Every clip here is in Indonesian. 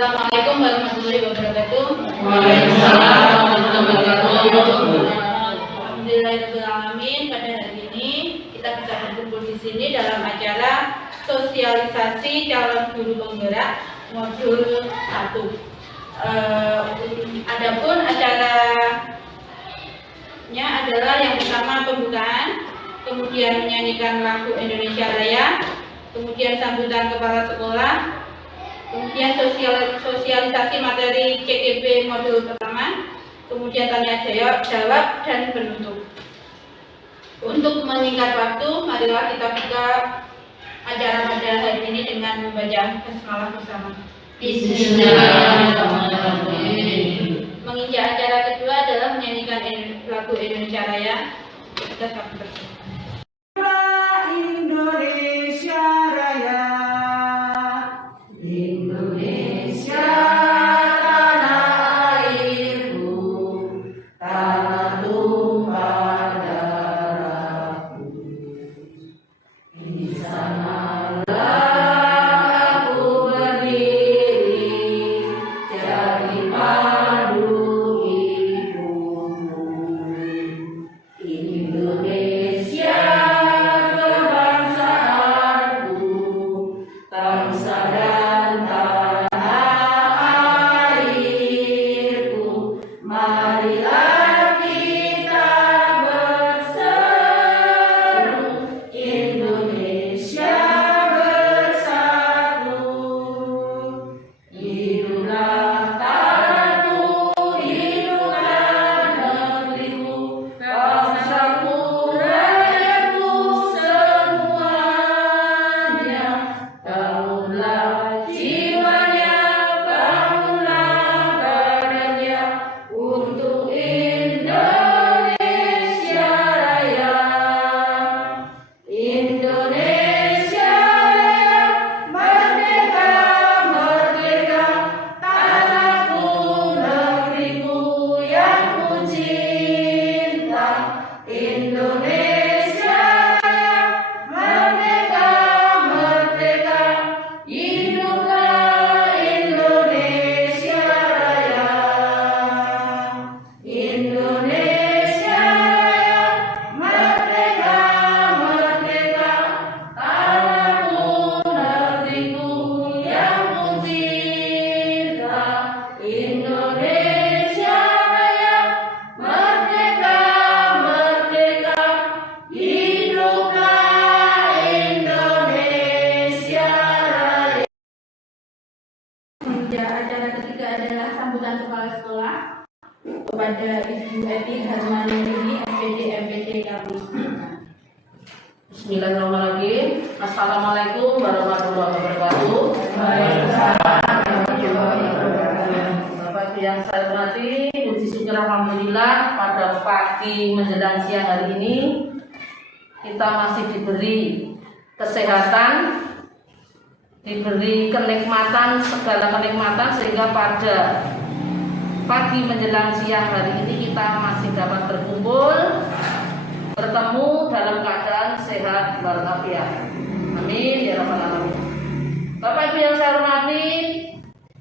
Assalamualaikum warahmatullahi wabarakatuh. Waalaikumsalam warahmatullahi wabarakatuh. Alhamdulillahirobbilalamin. Pada hari ini kita bisa berkumpul di sini dalam acara sosialisasi calon guru penggerak modul 1. Adapun acaranya adalah yang pertama pembukaan, kemudian menyanyikan lagu Indonesia Raya, kemudian sambutan kepala sekolah, kemudian sosialisasi materi CGP modul pertama, kemudian tanya jawab dan penutup. Untuk menyingkat waktu, marilah kita buka acara pada hari ini dengan membaca basmalah bersama. Bismillahirrahmanirrahim. Menginjak acara kedua adalah menyanyikan lagu Indonesia Raya. Kita sambut bersama. Indonesia Raya, Indonesia tanah airku, tanah tumpah darahku. Di sanalah aku berdiri, jadi padu ibumu. Indonesia kebangsaanku, bangsa dan tanah airku. Marilah kita berseru, Indonesia bersatu. Hiduplah tanahku, hiduplah negeriku, bangsaku, rakyatku semuanya. Bangunlah jiwanya, bangunlah badannya untuk Indonesia Raya. Indonesia Raya, merdeka, merdeka, tanahku, negeriku yang ku cinta. Indonesia Raya, merdeka, merdeka, hiduplah Indonesia Raya. Indonesia Raya, merdeka, merdeka, tanahku, negeriku yang ku cinta. Indonesia Raya, merdeka, merdeka, hiduplah Indonesia Raya. Acara ketiga adalah sambutan kepala sekolah kepada Ibu Eti Harmanuri, SPD MPT Kampus. Bismillahirrahmanirrahim. Assalamualaikum warahmatullahi wabarakatuh. Bapak Ibu yang saya hormati, puji syukur alhamdulillah pada pagi menjelang siang hari ini kita masih diberi kesehatan, diberi kenikmatan, segala kenikmatan, sehingga pada pagi menjelang siang hari ini kita masih dapat berkumpul, bertemu dalam keadaan sehat walafiat. Amin ya rabbal alamin. Bapak Ibu yang saya hormati,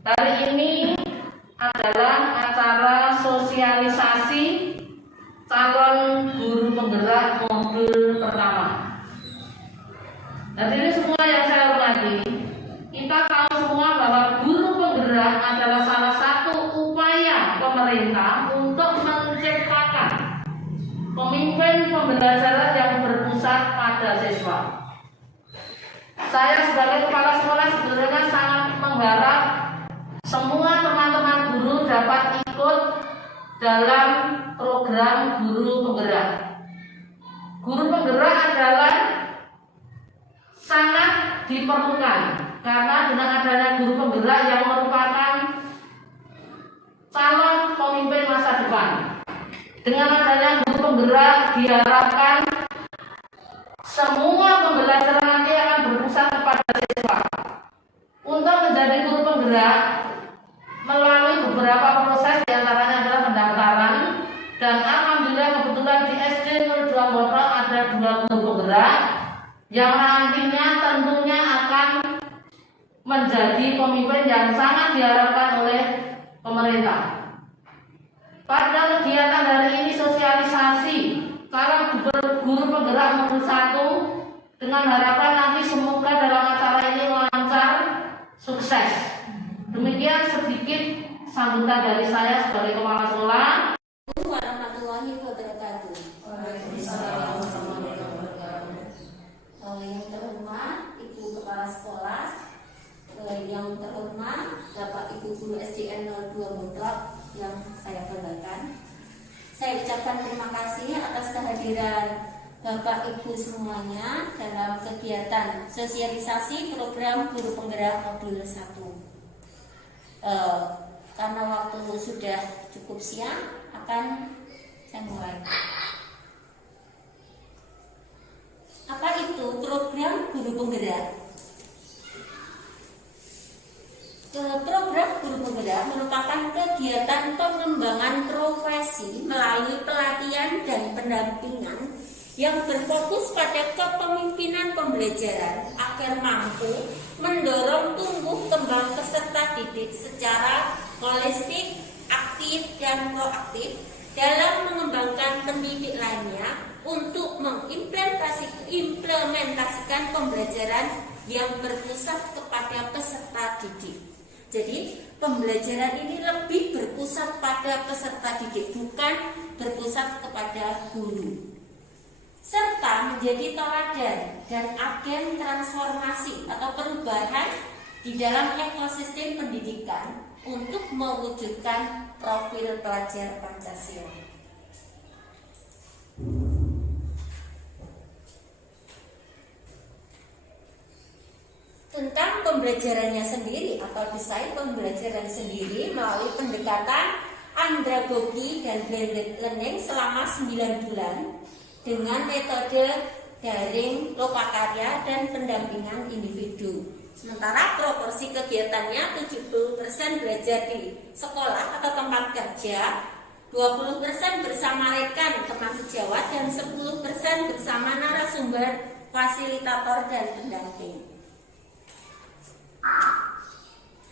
hari ini adalah acara sosialisasi calon guru penggerak modul pertama. Dan ini semua yang saya hormati, kita tahu semua bahwa guru penggerak adalah salah satu upaya pemerintah untuk menciptakan pemimpin pembelajaran yang berpusat pada siswa. Saya sebagai kepala sekolah sebenarnya sangat mengharap semua teman-teman guru dapat ikut dalam program guru penggerak. Guru penggerak adalah sangat diperlukan karena dengan adanya guru penggerak yang merupakan calon pemimpin masa depan. Dengan adanya guru penggerak diharapkan semua pembelajaran nanti akan berpusat kepada siswa. Untuk menjadi guru penggerak melalui beberapa proses, diantaranya adalah pendaftaran, dan alhamdulillah kebetulan di SD 02 Motor ada 2 guru penggerak yang nantinya tentunya akan menjadi pemimpin yang sangat diharapkan oleh pemerintah. Pada kegiatan hari ini sosialisasi calon guru penggerak modul 1 dengan harapan nanti semoga dalam acara ini lancar, sukses. Demikian sedikit sambutan dari saya sebagai kepala sekolah. Warahmatullahi wabarakatuh. Yang terhormat Ibu Kepala Sekolah, yang terhormat Bapak Ibu Guru SDN 02 Motor yang saya banggakan. Saya ucapkan terima kasih atas kehadiran Bapak Ibu semuanya dalam kegiatan sosialisasi program guru penggerak modul 1. Karena waktu sudah cukup siang, akan saya mulai. Apa itu program guru penggerak? Program guru penggerak merupakan kegiatan pengembangan profesi melalui pelatihan dan pendampingan yang berfokus pada kepemimpinan pembelajaran agar mampu mendorong tumbuh kembang peserta didik secara holistik, aktif, dan proaktif dalam mengembangkan pendidik lainnya untuk mengimplementasikan pembelajaran yang berpusat kepada peserta didik. Jadi pembelajaran ini lebih berpusat pada peserta didik, bukan berpusat kepada guru, serta menjadi teladan dan agen transformasi atau perubahan di dalam ekosistem pendidikan untuk mewujudkan profil pelajar Pancasila. Tentang pembelajarannya sendiri atau desain pembelajaran sendiri melalui pendekatan andragogi dan blended learning selama 9 bulan dengan metode daring, lokakarya, dan pendampingan individu. Sementara proporsi kegiatannya 70% belajar di sekolah atau tempat kerja, 20% bersama rekan teman sejawat, dan 10% bersama narasumber, fasilitator, dan pendamping.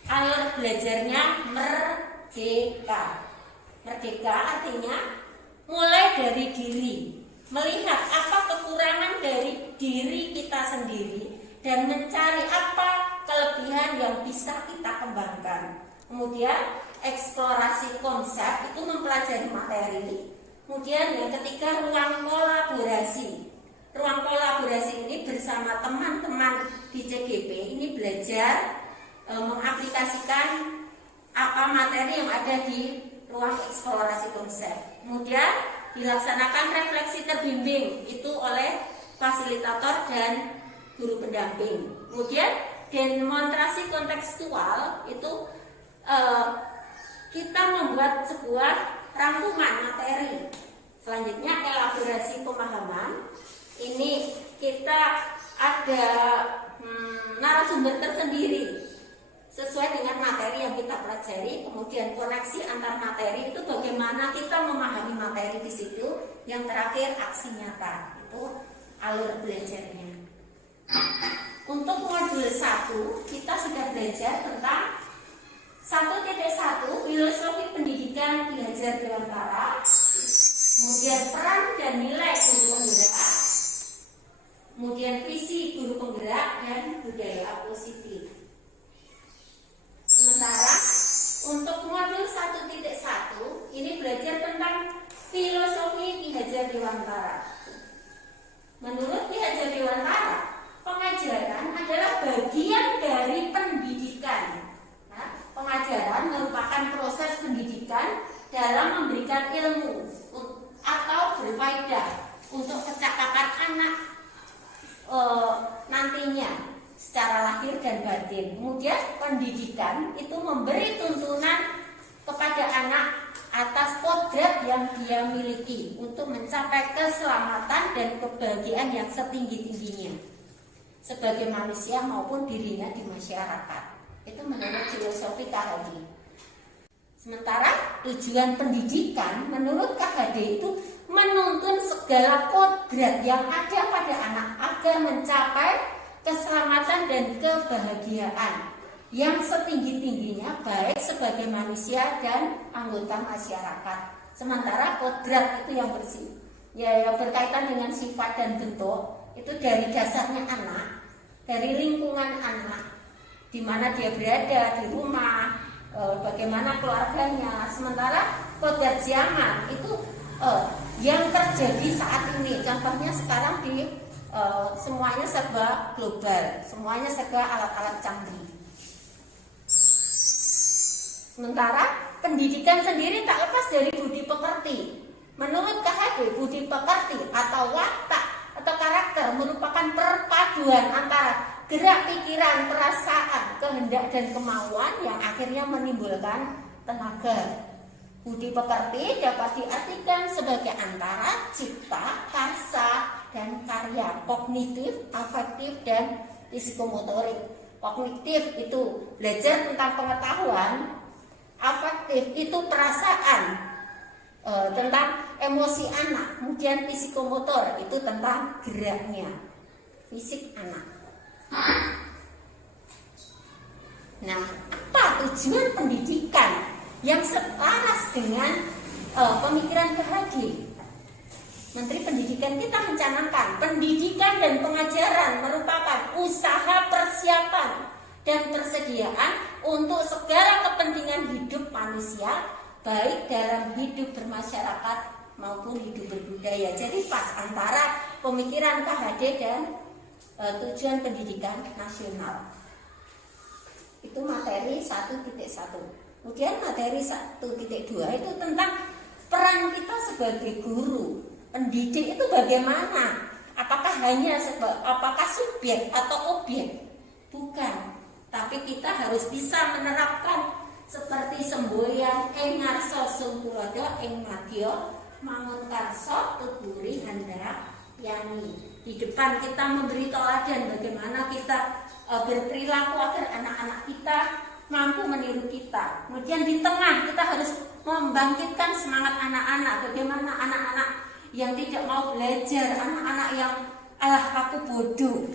Alur belajarnya merdeka. Merdeka artinya mulai dari diri, melihat apa kekurangan dari diri kita sendiri dan mencari apa kelebihan yang bisa kita kembangkan. Kemudian eksplorasi konsep, itu mempelajari materi. Kemudian yang ketiga, ruang kolaborasi. Ruang kolaborasi ini bersama teman-teman di CGP ini belajar mengaplikasikan apa materi yang ada di ruang eksplorasi konsep. Kemudian dilaksanakan refleksi terbimbing itu oleh fasilitator dan guru pendamping. Kemudian demonstrasi kontekstual itu kita membuat sebuah rangkuman materi. Selanjutnya elaborasi pemahaman. Ini kita ada narasumber tersendiri sesuai dengan materi yang kita pelajari. Kemudian koneksi antar materi itu bagaimana kita memahami materi di situ. Yang terakhir aksi nyata, itu alur belajarnya. Untuk modul 1 kita sudah belajar tentang 1.1 filosofi pendidikan Ki Hajar Dewantara, kemudian peran dan nilai guru penggerak, kemudian visi guru penggerak, dan budaya positif. Sementara untuk modul 1.1 ini belajar tentang filosofi Ki Hajar Dewantara. Menurut Ki Hajar Dewantara, pengajaran adalah bagian dari pendidikan. Nah, pengajaran merupakan proses pendidikan dalam memberikan ilmu atau berfaedah untuk kecakapan anak nantinya secara lahir dan batin. Kemudian pendidikan itu memberi tuntunan kepada anak atas kodrat yang dia miliki untuk mencapai keselamatan dan kebahagiaan yang setinggi-tingginya sebagai manusia maupun dirinya di masyarakat. Itu menurut filosofi KHD. Sementara tujuan pendidikan menurut KHD itu menuntun segala kodrat yang ada pada anak agar mencapai keselamatan dan kebahagiaan yang setinggi-tingginya baik sebagai manusia dan anggota masyarakat. Sementara kodrat itu yang bersih, ya yang berkaitan dengan sifat dan bentuk, itu dari dasarnya anak, dari lingkungan anak, di mana dia berada di rumah, bagaimana keluarganya. Sementara kodrat zaman itu yang terjadi saat ini, contohnya sekarang di semuanya serba global, semuanya serba alat-alat canggih. Sementara pendidikan sendiri tak lepas dari budi pekerti. Menurut KHD, budi pekerti atau watak atau karakter merupakan perpaduan antara gerak pikiran, perasaan, kehendak dan kemauan yang akhirnya menimbulkan tenaga. Budi pekerti dapat diartikan sebagai antara cipta, karsa, dan karya, kognitif, afektif, dan psikomotorik. Kognitif itu belajar tentang pengetahuan, afektif itu perasaan, tentang emosi anak, kemudian psikomotor itu tentang geraknya, fisik anak. Nah, apa tujuan pendidikan yang selaras dengan pemikiran KHD? Menteri Pendidikan kita mencanangkan pendidikan dan pengajaran merupakan usaha persiapan dan persediaan untuk segala kepentingan hidup manusia, baik dalam hidup bermasyarakat maupun hidup berbudaya. Jadi pas antara pemikiran KHD dan tujuan pendidikan nasional. Itu materi 1.1. Kemudian materi 1.2 itu tentang peran kita sebagai guru. Pendidik itu bagaimana? Apakah hanya apakah subjek atau objek? Bukan. Tapi kita harus bisa menerapkan seperti semboyan ing ngarsa sungtulodo ing madya mangun karsa tuturi handayani. Di depan kita memberi teladan bagaimana kita berperilaku agar anak-anak kita mampu meniru kita. Kemudian di tengah kita harus membangkitkan semangat anak-anak. Bagaimana anak-anak yang tidak mau belajar, anak-anak yang alah aku bodoh.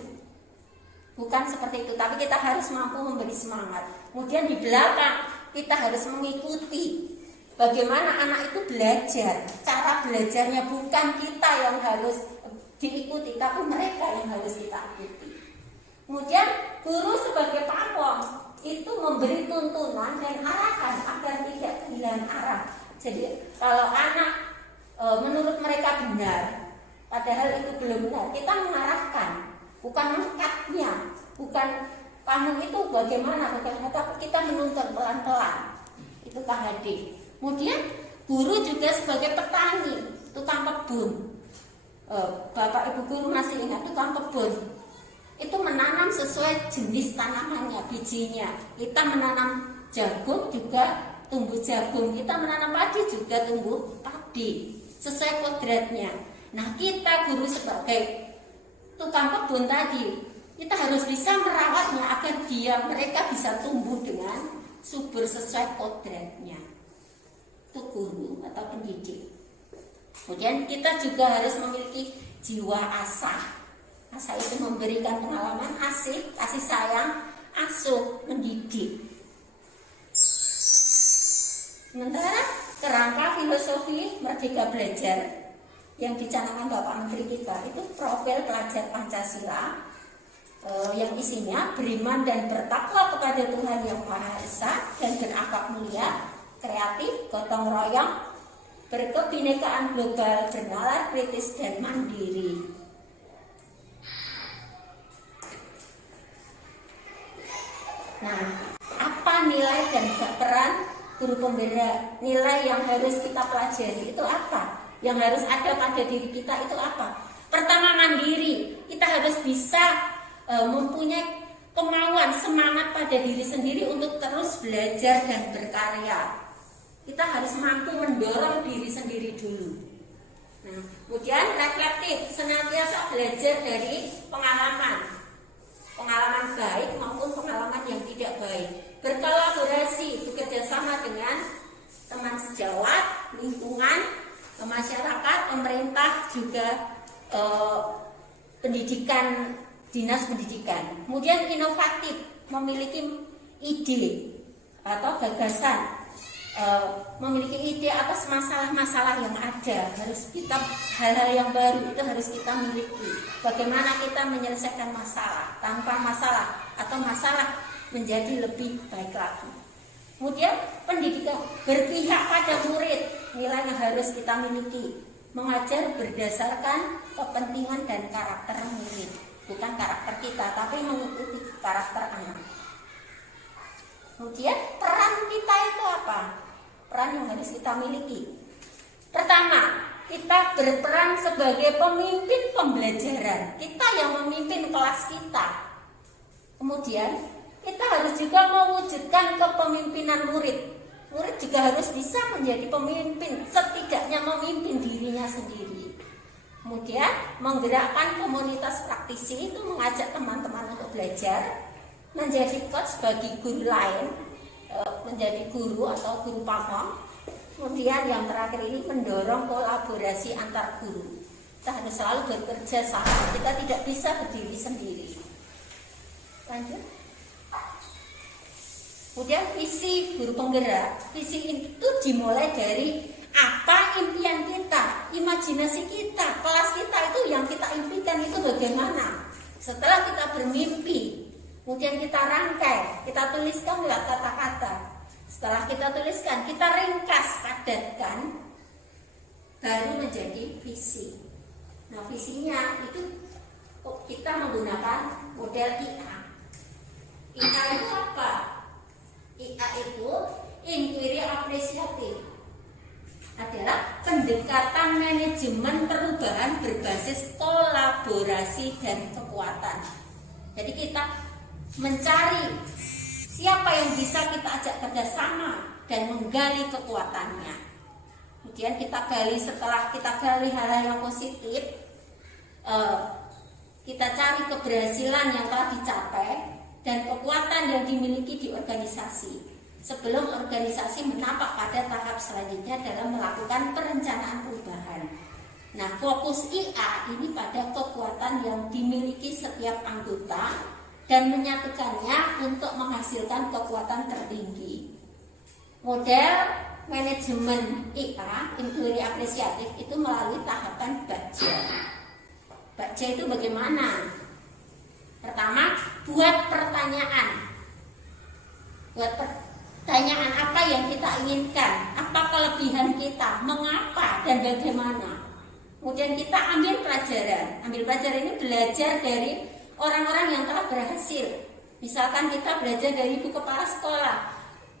Bukan seperti itu, tapi kita harus mampu memberi semangat. Kemudian di belakang kita harus mengikuti bagaimana anak itu belajar. Cara belajarnya bukan kita yang harus diikuti, tapi mereka yang harus kita ikuti. Kemudian guru sebagai pawang itu memberi tuntunan dan arahan agar tidak kehilangan arah. Jadi kalau anak menurut mereka benar, padahal itu belum benar, kita mengarahkan. Bukan mengangkatnya, bukan kamu itu bagaimana, tapi kita menuntun pelan-pelan. Itu KHD. Kemudian guru juga sebagai petani, tukang kebun. Bapak ibu guru masih ingat tukang kebun? Itu menanam sesuai jenis tanamannya, bijinya. Kita menanam jagung juga tumbuh jagung, kita menanam padi juga tumbuh padi, sesuai kodratnya. Nah, kita guru sebagai tukang kebun tadi, kita harus bisa merawatnya agar mereka bisa tumbuh dengan subur sesuai kodratnya. Itu guru atau pendidik. Kemudian kita juga harus memiliki jiwa asah. Asah itu memberikan pengalaman, asih, kasih sayang, asuh, mendidik. Sementara kerangka filosofi Merdeka Belajar yang dicanangkan Bapak Menteri kita itu profil pelajar Pancasila, yang isinya beriman dan bertakwa kepada Tuhan Yang Maha Esa dan berakhlak mulia, kreatif, gotong royong, berkebinekaan global, bernalar kritis dan mandiri. Nah, apa nilai dan peran guru pembela? Nilai yang harus kita pelajari itu apa? Yang harus ada pada diri kita itu apa? Pertama, mandiri. Kita harus bisa mempunyai kemauan, semangat pada diri sendiri untuk terus belajar dan berkarya. Kita harus mampu mendorong diri sendiri dulu. Nah, kemudian reflektif, senantiasa belajar dari pengalaman baik maupun pengalaman yang tidak baik. Berkolaborasi, bekerja sama dengan teman sejawat, lingkungan, masyarakat, pemerintah, juga pendidikan, dinas pendidikan. Kemudian inovatif, memiliki ide atau gagasan, memiliki ide atas masalah-masalah yang ada. Harus kita, hal-hal yang baru itu harus kita miliki. Bagaimana kita menyelesaikan masalah tanpa masalah, atau masalah menjadi lebih baik lagi. Kemudian pendidikan berpihak pada murid, nilai yang harus kita miliki. Mengajar berdasarkan kepentingan dan karakter murid, bukan karakter kita, tapi mengikuti karakter anak. Kemudian peran kita itu apa? Peran yang harus kita miliki. Pertama, kita berperan sebagai pemimpin pembelajaran. Kita yang memimpin kelas kita. Kemudian kita harus juga mewujudkan kepemimpinan murid. Murid juga harus bisa menjadi pemimpin, setidaknya memimpin dirinya sendiri. Kemudian menggerakkan komunitas praktisi, itu mengajak teman-teman untuk belajar, menjadi coach bagi guru lain, menjadi guru atau guru paham. Kemudian yang terakhir ini mendorong kolaborasi antar guru. Kita harus selalu bekerja sama, kita tidak bisa berdiri sendiri. Lanjut. Kemudian visi guru penggerak. Visi itu dimulai dari apa impian kita, imajinasi kita, kelas kita itu yang kita impikan itu bagaimana. Setelah kita bermimpi, kemudian kita rangkai, kita tuliskan lewat kata-kata. Setelah kita tuliskan, kita ringkas, padatkan, baru menjadi visi. Nah, visinya itu kita menggunakan model IA. IA itu apa? IA itu inquiry apresiatif, adalah pendekatan manajemen perubahan berbasis kolaborasi dan kekuatan. Jadi kita mencari siapa yang bisa kita ajak kerjasama dan menggali kekuatannya. Kemudian kita gali, setelah kita gali hal-hal yang positif, kita cari keberhasilan yang telah dicapai dan kekuatan yang dimiliki di organisasi sebelum organisasi menapak pada tahap selanjutnya dalam melakukan perencanaan perubahan. Nah, fokus IA ini pada kekuatan yang dimiliki setiap anggota dan menyatukannya untuk menghasilkan kekuatan tertinggi. Model manajemen IA, inquiry apresiatif, itu melalui tahapan Bakja. Bakja itu bagaimana? Pertama, buat pertanyaan. Pertanyaan apa yang kita inginkan, apa kelebihan kita, mengapa dan bagaimana. Kemudian kita ambil pelajaran. Ambil pelajaran ini belajar dari orang-orang yang telah berhasil. Misalkan kita belajar dari ibu kepala sekolah,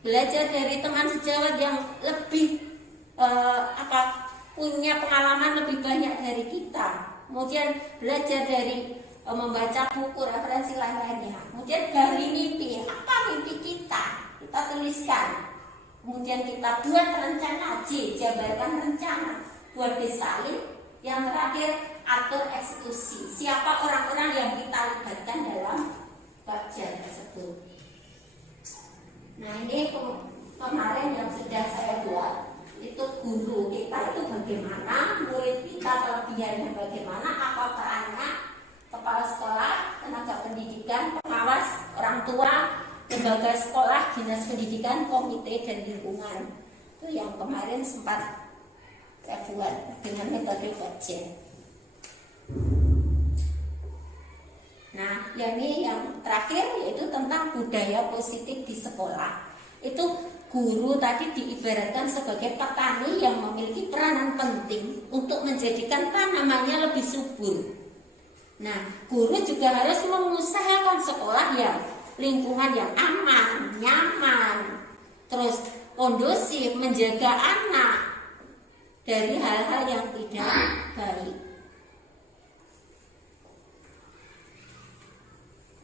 belajar dari teman sejawat yang lebih punya pengalaman lebih banyak dari kita. Kemudian belajar dari membaca buku, referensi lain-lainnya. Kemudian gali mimpi, apa mimpi kita tuliskan. Kemudian kita buat rencana, jabarkan rencana, buat desain. Yang terakhir, atur eksekusi. Siapa orang-orang yang kita libatkan dalam Bakja tersebut. Nah, ini kemarin yang sudah saya buat, itu guru kita itu bagaimana, murid kita kelebihannya bagaimana, apa perannya, kepala sekolah, tenaga pendidikan, pengawas, orang tua, lembaga sekolah, dinas pendidikan, komite, dan lingkungan. Itu yang kemarin sempat saya buat dengan metode Bakja. Nah, yang terakhir yaitu tentang budaya positif di sekolah. Itu guru tadi diibaratkan sebagai petani yang memiliki peranan penting untuk menjadikan tanamannya lebih subur. Nah, guru juga harus mengusahakan sekolah yang lingkungan yang aman, nyaman, terus kondusif, menjaga anak dari hal-hal yang tidak baik.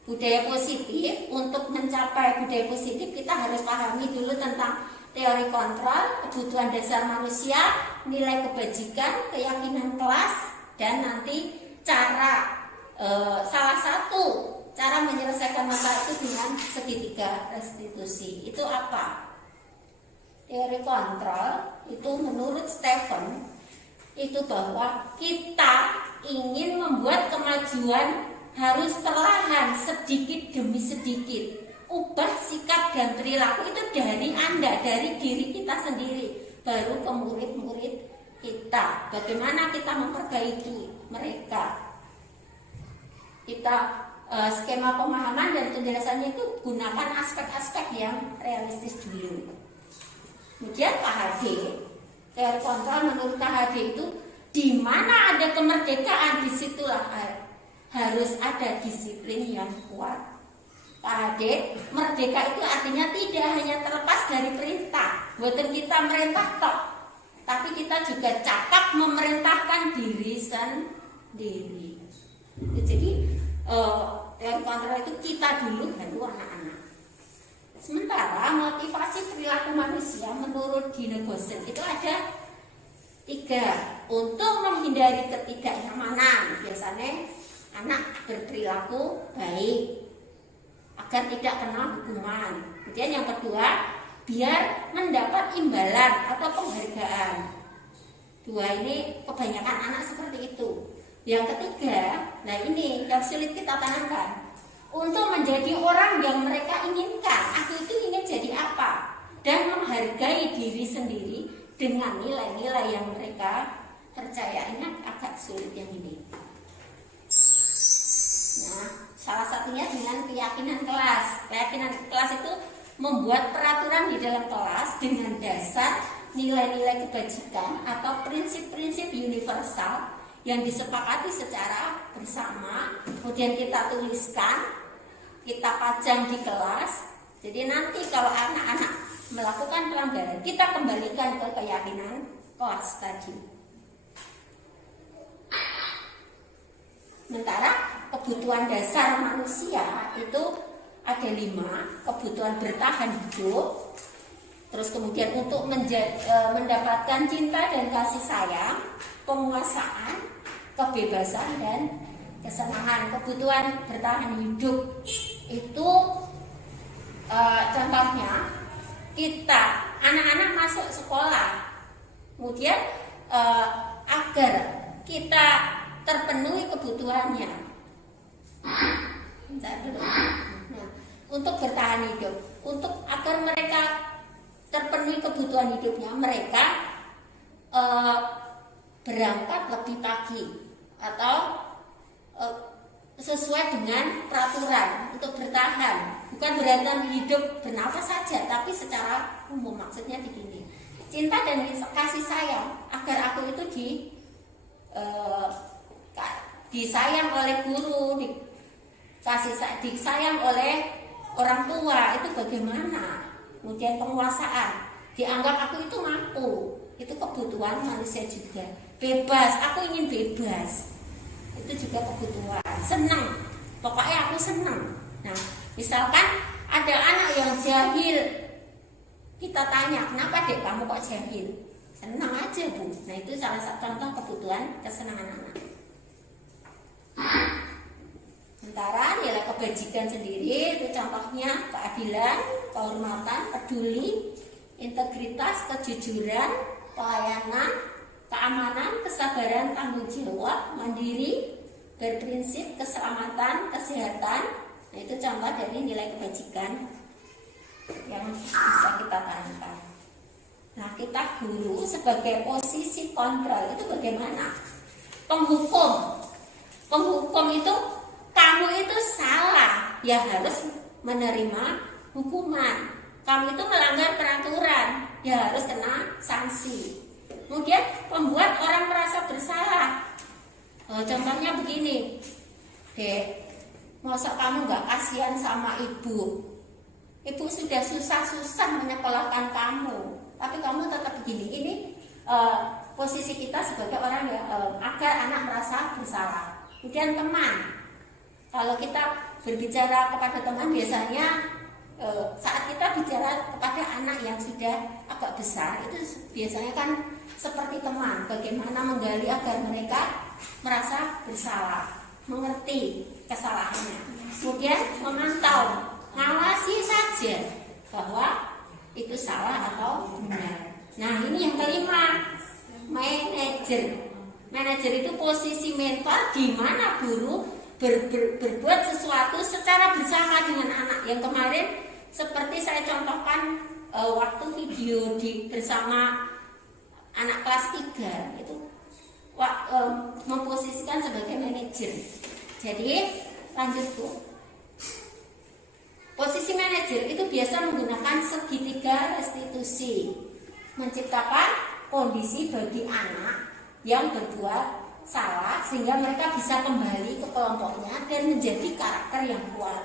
Budaya positif, untuk mencapai budaya positif kita harus pahami dulu tentang teori kontrol, kebutuhan dasar manusia, nilai kebajikan, keyakinan kelas, dan nanti salah satu cara menyelesaikan masalah itu dengan segitiga restitusi. Itu apa? Teori kontrol itu menurut Stephen itu bahwa kita ingin membuat kemajuan harus perlahan, sedikit demi sedikit. ubah sikap dan perilaku itu dari Anda, dari diri kita sendiri, baru ke murid-murid kita. Bagaimana kita memperbaiki mereka? Kita skema pemahaman dan penjelasannya itu gunakan aspek-aspek yang realistis dulu. Kemudian KHD, teori kontrol menurut KHD itu di mana ada kemerdekaan, disitulah harus ada disiplin yang kuat. KHD, merdeka itu artinya tidak hanya terlepas dari perintah. Bukan kita merintah tok, tapi kita juga cakap memerintahkan diri sendiri. Jadi teori kontrol itu kita dulu baru anak-anak. Sementara motivasi perilaku manusia menurut Dino Gosen itu ada 3. Untuk menghindari ketidaknyamanan, biasanya anak berperilaku baik agar tidak kena hukuman. Kemudian yang kedua, biar mendapat imbalan atau penghargaan. 2 ini kebanyakan anak seperti itu. Yang ketiga, nah ini yang sulit kita tanamkan, untuk menjadi orang yang mereka inginkan. Aku itu ingin jadi apa? Dan menghargai diri sendiri dengan nilai-nilai yang mereka percaya. Ini agak sulit yang ini. Nah, salah satunya dengan keyakinan kelas. Keyakinan kelas itu membuat peraturan di dalam kelas dengan dasar nilai-nilai kebajikan atau prinsip-prinsip universal yang disepakati secara bersama. Kemudian kita tuliskan, kita pajang di kelas. Jadi nanti kalau anak-anak melakukan pelanggaran, kita kembalikan ke keyakinan kelas tadi. Sementara kebutuhan dasar manusia itu ada 5. Kebutuhan bertahan hidup, terus kemudian untuk mendapatkan cinta dan kasih sayang, penguasaan, kebebasan dan kesenangan. Kebutuhan bertahan hidup itu contohnya kita anak-anak masuk sekolah, kemudian agar kita terpenuhi kebutuhannya. Nah, untuk bertahan hidup, untuk agar mereka terpenuhi kebutuhan hidupnya, mereka berangkat lebih pagi atau sesuai dengan peraturan untuk bertahan. Bukan berarti hidup bernafas saja, tapi secara umum maksudnya begini. Cinta dan kasih sayang, agar aku itu disayang oleh guru, disayang oleh orang tua, itu bagaimana? Kemudian penguasaan, dianggap aku itu mampu, itu kebutuhan manusia juga. Bebas, aku ingin bebas, itu juga kebutuhan. Senang, pokoknya aku senang. Nah, misalkan ada anak yang jahil, kita tanya, kenapa dek kamu kok jahil? Senang aja bu. Nah, itu salah satu contoh kebutuhan kesenangan anak. Sementara nilai kebajikan sendiri itu contohnya keadilan, kehormatan, peduli, integritas, kejujuran, pelayanan, keamanan, kesabaran, tanggung jawab, mandiri, berprinsip, keselamatan, kesehatan. Nah, itu contoh dari nilai kebajikan yang bisa kita tanamkan. Nah, kita guru sebagai posisi kontrol itu bagaimana? Penghukum itu, kamu itu salah, ya harus menerima hukuman. Kamu itu melanggar peraturan, ya harus kena sanksi. Kemudian membuat orang merasa bersalah. Contohnya begini, dek, masa kamu gak kasihan sama ibu? Ibu sudah susah-susah menyekolahkan kamu, tapi kamu tetap begini. Ini posisi kita sebagai orang yang agar anak merasa bersalah. Kemudian teman, kalau kita berbicara kepada teman biasanya saat kita bicara kepada anak yang sudah agak besar, itu biasanya kan seperti teman, bagaimana menggali agar mereka merasa bersalah, mengerti kesalahannya, kemudian memantau, ngawasi saja bahwa itu salah atau benar. Nah, ini yang kelima, manajer. Manajer itu posisi mentor di mana guru berbuat sesuatu secara bersama dengan anak. Yang kemarin seperti saya contohkan waktu video bersama anak kelas 3 itu memposisikan sebagai manajer. Jadi lanjut Bu. Posisi manajer itu biasa menggunakan segitiga restitusi, menciptakan kondisi bagi anak yang berbuat salah sehingga mereka bisa kembali ke kelompoknya dan menjadi karakter yang kuat.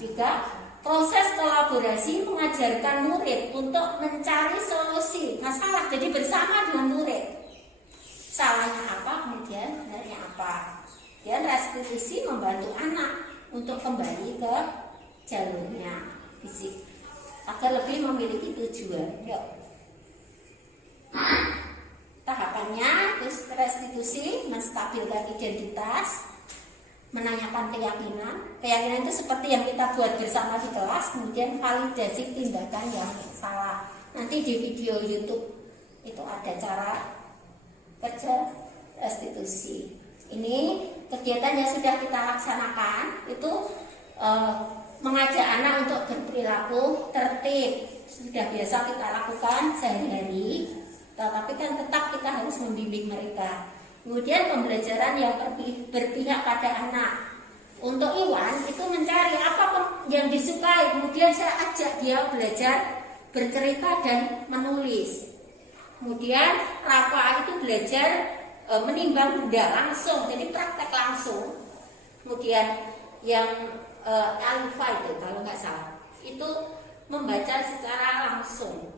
Juga proses kolaborasi mengajarkan murid untuk mencari solusi masalah, jadi bersama dengan murid. Salahnya apa, kemudian benarnya apa. Dan restitusi membantu anak untuk kembali ke jalurnya fisik agar lebih memiliki tujuan. Yuk. Tahapannya terus restitusi, menstabilkan identitas, menanyakan keyakinan itu seperti yang kita buat bersama di kelas, kemudian validasi tindakan yang salah. Nanti di video YouTube itu ada cara kerja restitusi. Ini kegiatan yang sudah kita laksanakan itu mengajak anak untuk berperilaku tertib, sudah biasa kita lakukan sehari-hari, tetapi kan tetap kita harus membimbing mereka. Kemudian pembelajaran yang berpihak pada anak. Untuk Iwan itu mencari apa yang disukai, kemudian saya ajak dia belajar bercerita dan menulis. Kemudian Rafa itu belajar menimbang benda langsung, jadi praktek langsung. Kemudian yang Alifa itu kalau nggak salah itu membaca secara langsung.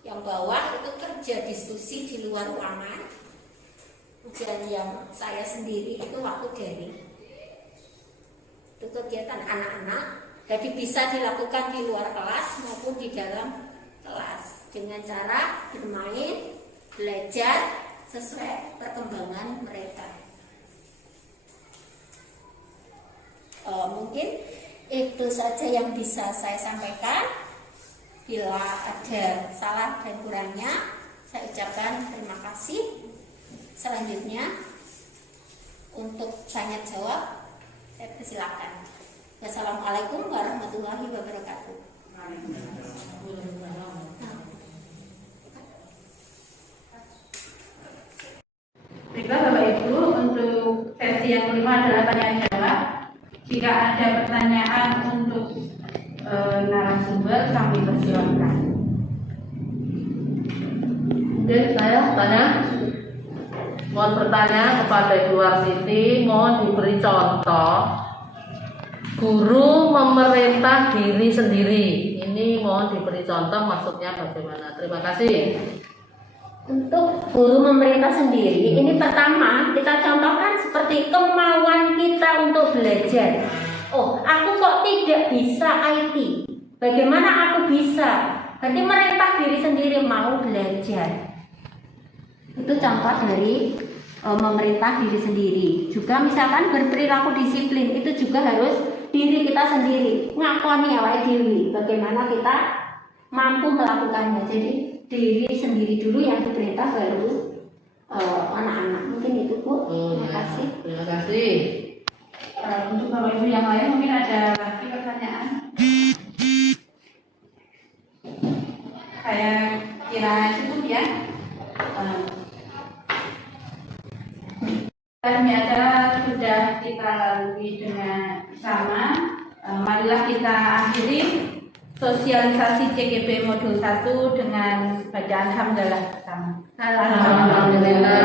Yang bawah itu kerja diskusi di luar ruangan. Kemudian yang saya sendiri itu waktu daring. Itu kegiatan anak-anak, jadi bisa dilakukan di luar kelas maupun di dalam kelas dengan cara bermain, belajar sesuai perkembangan mereka. Mungkin itu saja yang bisa saya sampaikan. Bila ada salah dan kurangnya, saya ucapkan terima kasih. Selanjutnya untuk tanya jawab, saya persilakan. Wassalamualaikum warahmatullahi wabarakatuh. Baiklah Bapak Ibu, untuk sesi yang kelima adalah tanya jawab. Jika ada pertanyaan untuk narasumber, kami persilakan. Oke, saya tanya. Mohon bertanya kepada Ibu Warsiti, mohon diberi contoh guru memerintah diri sendiri. Ini mohon diberi contoh, maksudnya bagaimana? Terima kasih. Untuk guru memerintah sendiri, ini pertama kita contohkan seperti kemauan kita untuk belajar. Oh, aku kok tidak bisa IT. Bagaimana aku bisa? Berarti merintah diri sendiri mau belajar. Itu contoh dari memerintah diri sendiri. Juga misalkan berperilaku disiplin, itu juga harus diri kita sendiri. Ngakoni awake dhewe bagaimana kita mampu melakukannya. Jadi diri sendiri dulu yang diperintah, baru anak-anak. Mungkin itu Bu. Terima kasih. Terima kasih. Untuk Bapak Ibu yang lain mungkin ada lagi pertanyaan. Saya kira cukup ya. Kami acara sudah kita lalui dengan sama. Marilah kita akhiri sosialisasi CGP modul 1 dengan bacaan hamdalah bersama. Alhamdulillah.